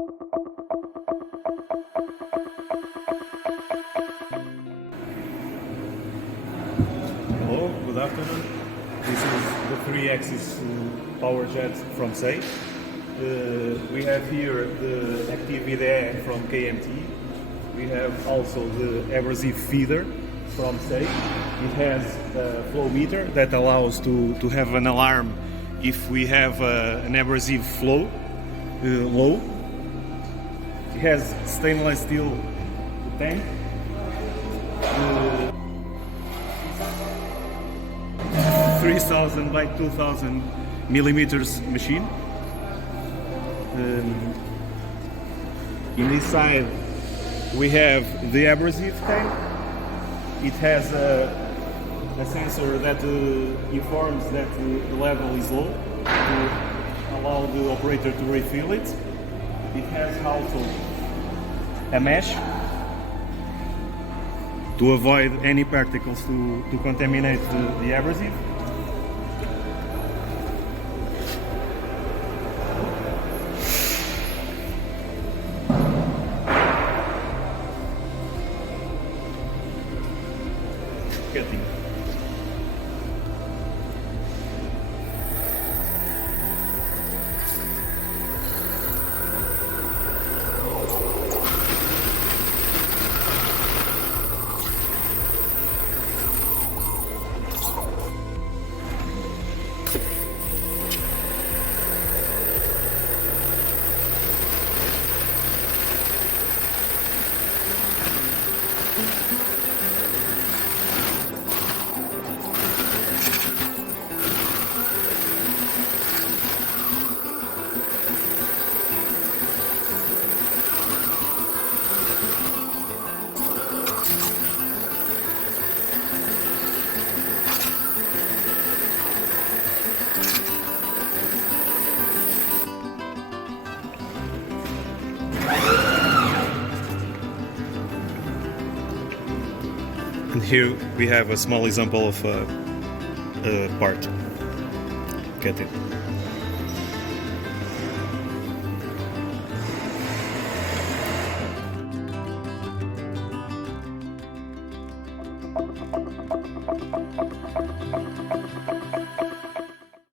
Hello, good afternoon. This is the 3-axis PowerJet from CEI. We have here the active IDE from KMT. We have also the abrasive feeder from CEI. It has a flow meter that allows to have an alarm if we have an abrasive flow low. It has stainless steel tank. 3000 by 2000 millimeters machine. In this side we have the abrasive tank. It has a sensor that informs that the level is low to allow the operator to refill it. It has also a mesh to avoid any particles to contaminate the abrasive. Cutting. And here we have a small example of a part cutting.